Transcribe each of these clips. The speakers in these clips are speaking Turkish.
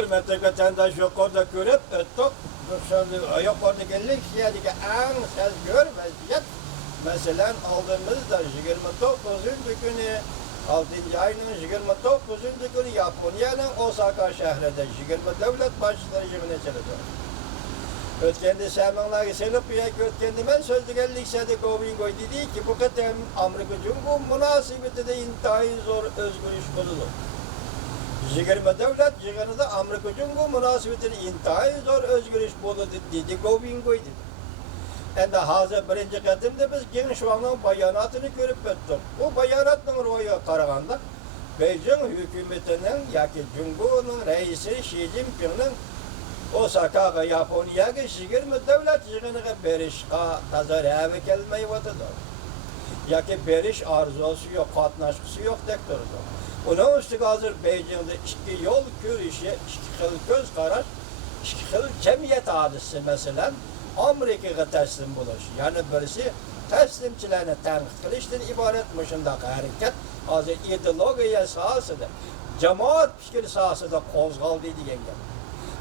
Hürmetli vatandaş yukarıda görüp öttük. Şimdi yukarıda geldik şiddetli en ses gör vaziyet. Mesela aldığımızda 29. günü 6. ayının 29. günü Japonya'nın Osaka şehrinde 20 devlet başçıları yığını çeledi. Ötkendi Semenler'i Selopi'ye ötkendi ben sözlü geldik sede Govingoy dedi ki bu kadar Amerika Cumhurbaşkanı münasebeti de intihai zor özgür iş bulunur. 20 devlet yığınında Amerika Cumhurbaşkanı münasebetini intihai zor özgür iş bulunur dedi Govingoy dedi. Hem de hazır birinci kadımda biz Gençvan'ın bayanatını görüp öttük. Bu bayanatın royu karaganda Beijing hükümetinin yaki Cumhurbaşkanı'nın reisi Xi Jinping'in Osaka'ga Japonya'ga 20 devlet yığınıga berişqa tazar evi kelmeyi vatıdı. Yaki beriş arzusu yok, katnaşkısı yok tek durdu. Onun üstü hazır Beijing'de iki yol görüşü, iki xil göz qaraş, iki xil cemiyet hadisi mesela Amerika'ya teslim buluş. Yani birisi teslimçilerini tenkit kılıştan ibaret şundaq hareket. Hazır ideologiya sahasıdır. Cemaat fikri sahasıda kozgaldı degan gap.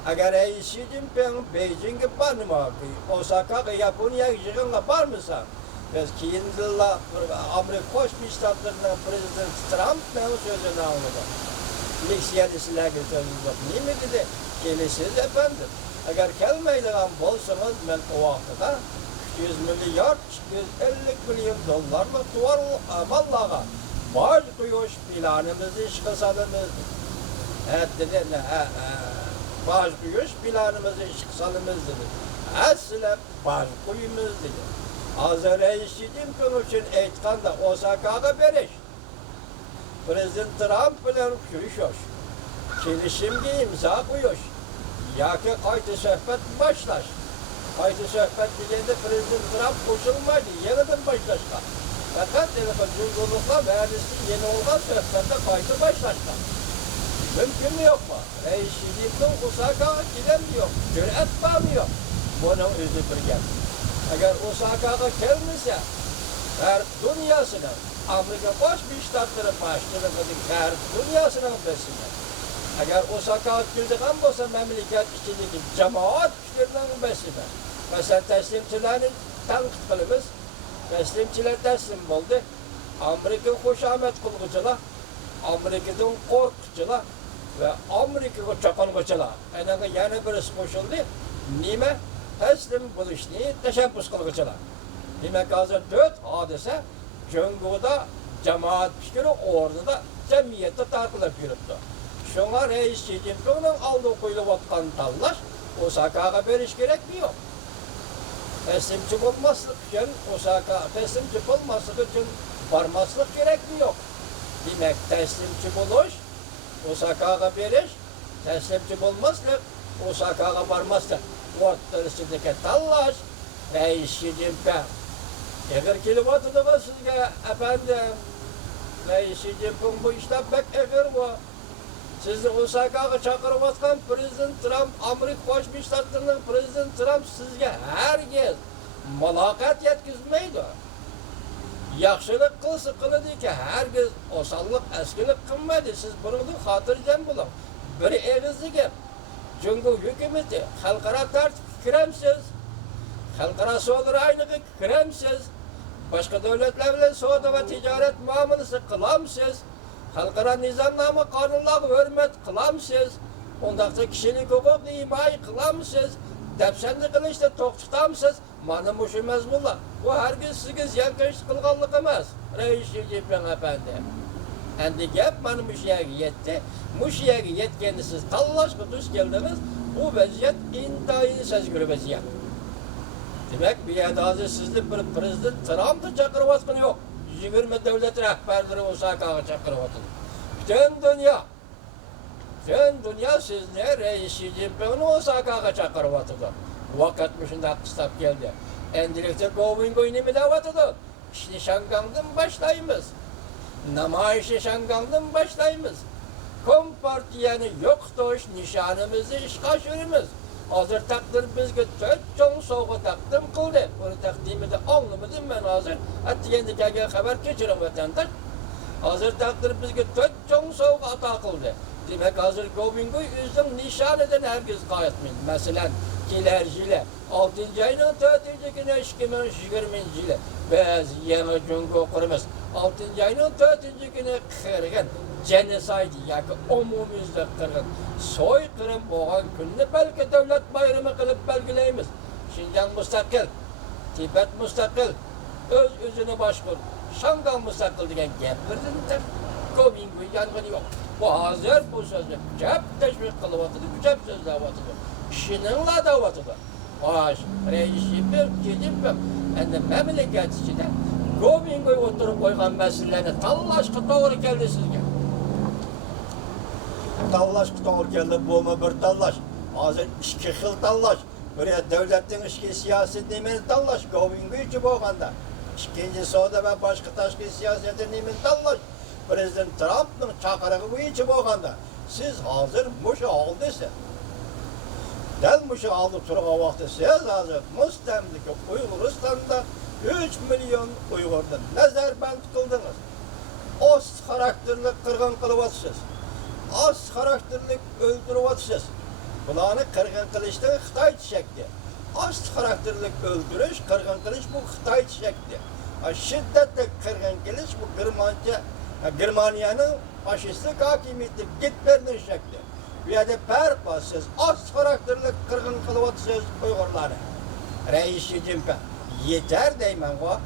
Agar Xi Jinping Beijing'e barmı, Osaka'ga Japonya'ga yığınga barmısan, biz keyin yıllar Amerika Qo'shma Shtatlarning prezidenti Trumpning so'zini anladik. Leksiyada sizlarga so'zim yo'q. Nima dedi? Kelasiz efendim. Agar kelmaydigan bo'lsangiz, men o vaqtida 200 milyard 250 milyon dollarlik tuval amallaga boj qo'yish planimizni ishga solamiz. Dedi, boj qo'yish planimizni ishga solamiz dedi. Sizlar boj qo'yimiz dedi. Hozir Xi Jinping uchun aytganda Osakaga berish. Prezident Trump bilan ko'rishish, kelishimga imzo qo'yish yoki qayta suhbat boshlash. Qayta suhbat deganda Prezident Trump qo'shilmaydi, yenidan boshlashga. Faqat Cumhurbaşkanı meclisi yeni olgan suhbatda qayta boshlashga. Mümkün mü yok mu? Xi Jinping Osaka'ga gidemiyor, cüret var mı yok? Bunun özü bir gap. Eğer Osaka'ga gelmese, her dünyasının, Amerika Qo'shma Shtatları başçılığının her dünyasının besini. Eğer Osaka'ga girdiğin olsa memleket içindeki cemaat güçlerinin besini. Mesela teslimçilerini tenkit kılımız, teslimçiler teslim oldu. Amerika hoşamet kılgıcılar, Amerika'dan korkucular ve Amerika'ya çakanıcılar. Yani birisi koşuldu. Nime? Teslim buluşunu teşebbüs kılgıcılar. Demek hazır 4 hadise Cumhur'da cemaat fikri orada cemiyette tartılıp yürüttü. Şuna Xi Jinping'in aldığı koyulup atkan tallaş Osaka'ya beriş gerekmiyor. Teslimci olmaslık için teslimci olmaslık için varmaslık gerekmiyor. Demek teslimci buluş, Osaka'ya beriş, teslimci olmaslık, Osaka'ya varmaslık. Ortasındaki tallaş Xi Jinping. Eğer kilovatı sizge efendim Xi Jinping bu işte pek eğer bu. Sizi Osaka'ya çakırıp atkan Prezident Trump, Amerika Qo'shma Shtatlarının Prezident Trump sizge herkes mulakat yetkizmeydi. Yaxşılık kılsa kılıdı ki herkes osallık, eskilik kılmadı. Siz bunu hatırlayın bulun. Bir eğizli gap. Cumhur hükümeti halkara tartib kiremsiz, halkara savdo aylığı kiremsiz, başka devletler bilen savdo ve ticaret muamelesi kılamsiz, halkara nizamnama kanunlarına hürmet kılamsiz, ondaqda kişilik hukuk himaye kılamsiz, depsendi kılışta tok tutamsiz, mana muşu mezmunlar. Bu herkes sizge ziyankeş kılganlık emas, Xi Jinping efendi. Endi gap mana muş yerga yetdi. Muş yerga yetkanda siz tanlashga duch keldingiz. Bu vaziyat intayin sezgir vaziyat. Demek bu yerda hozir sizni bir prezident Trump'ni chaqirib atgani yo'q. 20 davlat rahbarlari Osaka'ga chaqirib atdi. Bütün dünya sizni Xi Jinping'ni Osaka'ga chaqirib atdi. Vaqt shunday qistab keldi. Endilikda Govingoy nima deyapti? İşni Şangang'dan başlayımız. Namayişi Şangang'dan başlayımız. Kompartiyanı yok toş nişanımızı işga sürümüz. Hazır takdir bizge 4 çoğun soğuk takdim kıldı. Bunu takdimi de anlamadım ben hazır. Hatta kendikege haber geçirim vatandaş. Hazır takdir bizge 4 çoğun soğuk ata kıldı. Demek hazır Govingoy üzüm nişaneden herkes kayıtmayın. Mesela kilerciyle 6. ayının 4. günü 2020 yılı biz yeni cüngü kurumuz 6. ayının 4. günü kırgın genocide yani umumizde kırgın soykırım boğan gününü belki devlet bayramı kılıp belgileyimiz. Şinjan müstakil, Tibet müstakil, öz özünü başkur, Şangal müstakil degen gepirdim. Govingoy yangını yok. Bu hazır bu sözü cep teşvik kılıvatıdı, cep sözlavatıdı. Kişininle davatıdı. Baş, reisi bir, gidip bir. Yani memleket içinde Govingoy oturup koygan meselelerini tallaşkı doğru geldi sizge. Tallaşkı doğru geldi, bu mu bir tallaş. Hazır iki yıl tallaş. Buraya devletin işki siyaset nemeni tallaş. Govingoy içi boğanda. İkinci soda ve başka taşkı siyasetin nemeni tallaş. Prezident Trump'ın çakırığı bu içi boğanda. Siz hazır muşu aldıysa. Del muşu aldı turğa vakti siz hazır Müstem'deki Uyguristan'da 3 milyon Uygur'dan nezarband kıldınız. Az karakterli kırgın kılıvatsız. Az karakterli öldürüvatsız. Bunları kırgın kılıçta Xitay çekti. Az karakterli öldürüş, kırgın kılıç bu Xitay çekti. Şiddetli kırgın kılıç bu Germanya'nın faşistlik hakimiyeti Hitler'in şekli. Bir de perpasız, az karakterli kırgın kılıvatsız Uygurları. Reis Jinping yeter deymen o.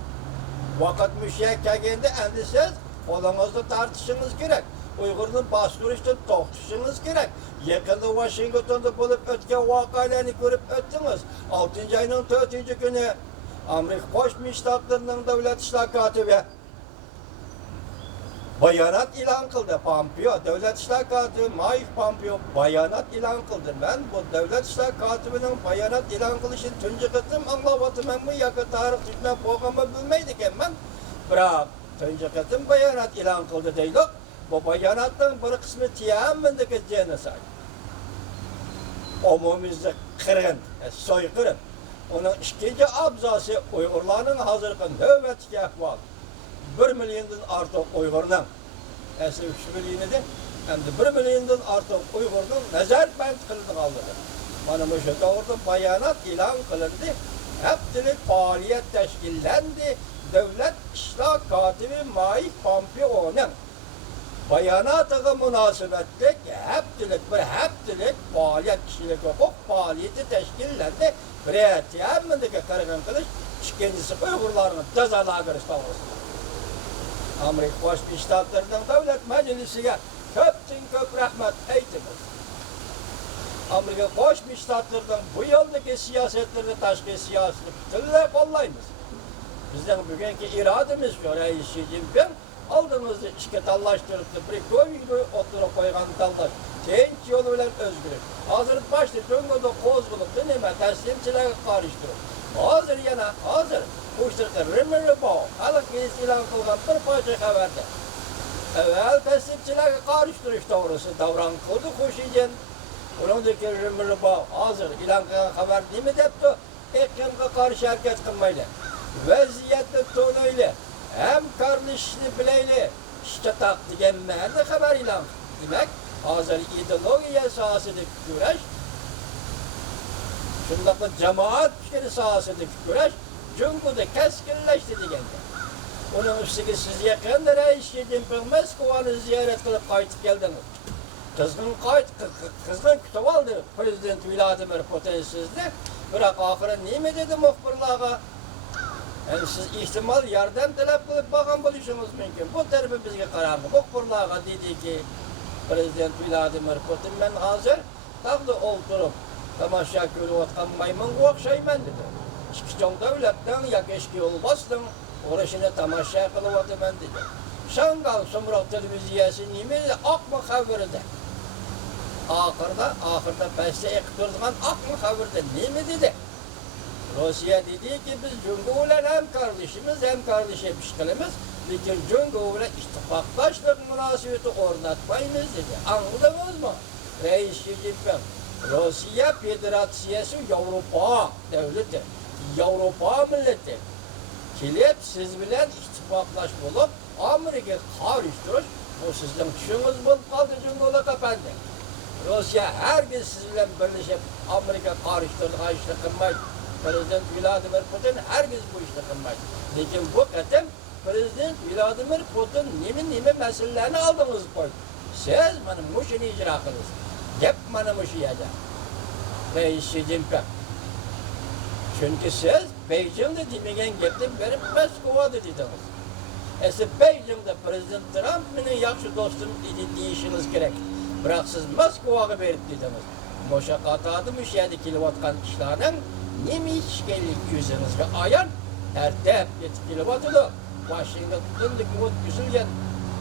Vakit müşek geldiğinde endi siz kolunuzda tartışınız gerek. Uygur'un bastırışını toktuşunuz gerek. Yakında Washington'da bulup ötken vakalarını görüp öttünüz. 6. ayının 4. günü Amerika Birleşik Ştatları'nın devlet işlakatı ve bayanat ilan kıldı Pompeo. Devlet işlakatı Mike Pompeo bayanat ilan kıldı. Ben bu devlet işlakatının bayanat ilan kılışını tüncü kıtım anlavatım ben bu yakı tarih tutma programı bilmeydik hemen. Bırak tüncü kıtım bayanat ilan kıldı değil o. Bu bayanatın bir kısmı tiyamındaki genocide. Umumizde kırgın, soykırım. Onun ikinci abzası Uygurların hazırlıkı nöbetçi ahval. 1 milyondan artıq Uygur'dan, əsli 3 milyonu de, hem de 1 milyondan artıq Uygur'dan nezarband kılındı kaldırdı. Bana bu şu doğrudan bayanat ilan kılındı, heptilik faaliyet teşkillendi, devlet işlah katibi Mike Pompeo'nun bayanatığı münasebetlik heptilik faaliyet kişilik hukuk faaliyeti teşkillendi. Bir etiyemindeki kırgın kılıç, ikincisi Uygurların cezalarına doğrusu. Amerika Birleşik Ştatları'nın devlet meclisine köp rahmet eytimiz. Amerika Birleşik Ştatları'nın bu yoldaki siyasetlerini taşkı siyaseti bütünle kollayımız. Bizden bugünkü irademiz şu, Reis Jinping aldığınızı işe tallaştırıp da bir Govingoy oturup koygan tallaş. Genç yolu bilen özgürlük. Hazır başta döngüde kozgulup deneme teslimçilere karıştırıp. Hazır. Kuşturdu Rimmer'i bağ. Halk ilan kılgan bir parça haberde. Evvel teslimçilere karıştırış doğrusu davran kıldı kuşuyken. Onundaki Rimmer'i bağ. Hazır ilan kılgan haber değil mi depti? Ekran'a karşı hareket kılmayla. Vaziyette tonuyla. Hem kardeşini bileyle. İşte taktı gelmeyende haber ilan. Demek hazır ideolojiye sahasındaki güreş. Şundakla cemaat fikri sahasındaki güreş. Cumhurda keskinleşti degende. Onun üstüne siz yakında Reis Jinping Moskova'nı ziyaret kılıp kayıtıp geldiniz. Kızgın kütüp aldı Prezident Vladimir Putin sizde. Bırak ahire ne mi dedi muhbirlığa? Yani siz ihtimal yardım talep kılıp bakan buluşunuz mümkün. Bu tarafı bizge kararlı. Muhbirlığa dedi ki Prezident Vladimir Putin ben hazır. Tağda oturup tamaşa görüp atkan maymun okşayman dedi. Çıkacağım devletten ya keşke olmazdım, uğraşını tamaşa kılıvatı ben dedi. Şangal Sumrak televiziyası nimeli akma haberde. Ahırda beste ektirdiğin akma haberde nimi dedi. Rusya dedi ki biz Cumhur'la hem kardeşe pişkilimiz, lekin Cumhur'la ittifaklaşlık münasebeti ornatmayız dedi. Anladınız mı? Reis Jinping, Rusya Federasyası Avrupa devleti. Avrupa milleti kilip siz bilen ittifaklaşıp olup Amerika karıştırış Bu sizden düşünüz bulup kaldı Cumhurbaşkanı kapandı. Rusya her gün sizinle birleşip Amerika karıştırdı, karıştı kılmaydı. Prezident Vladimir Putin her gün bu işi kılmaydı. Lekin bu kadar Prezident Vladimir Putin nemi meselelerini aldınız koydu. Siz benim muşunu icra kılınız. Gep bana muşu yedi. Reis Xi Jinping. Çünkü siz Beijing'de demegen gepti verip Moskova'da dediniz. Siz Beijing'de Prezident Trump benim yakşı dostum idi deyişiniz gerek. Bırak siz Moskova'ya verip dediniz. Moşa katadımış yedi kilovatkan işlerinin nemi işgellik yüzünüzge ayan her tep yetip kilovatıdı. Washington'daki o güzülgen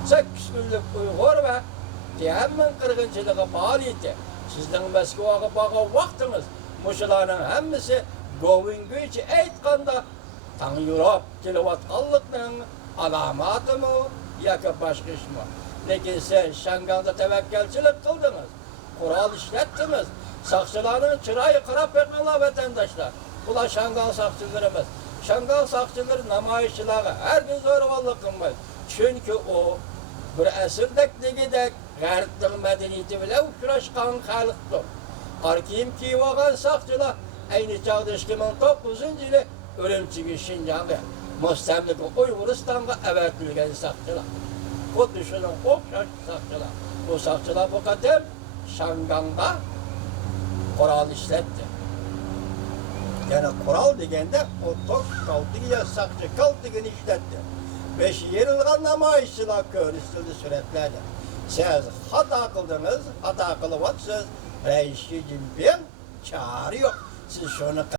8 günlük Uyghur ve Tiananmen kırgınçılığı bağlı idi. Sizden Moskova'ya bağa vaktiniz. Muşaların hemmisi Govingü içi aytkanda Tan Europ kilovatkanlıkның alamatı mı yaka başka iş mi? Lekin sen Şanganda tevekkelçilik kıldınız. Kural işlettiniz. Sakçıların çırayı kırap etmeler vatandaşlar. Bula Şangan sakçılarımız. Şangan sakçıları namayışçıları her gün zorbalık kılmayız. Çünkü o bir esirdekligi G'arbning medeniyeti bile uçraşkan halıktır. Arkim ki vagan sakçılar aynı çağda 2009 yılı Ürümçi'yi Şinjan'ga mustamlik Uyguristan'a evertilgen sakçılar. Bu düşünün okşaş sakçılar. Bu sakçılar bu kadar Şangang'da kural işletti. Yani kural degende o tok kaldığı sakçı kaldığı işletti. 5 yıllık namayışçılar körüstüldü süretlerde. Siz hata kıldınız, hata kılıvatsız. Reis Xi Jinping çağırıyor. Siz şunu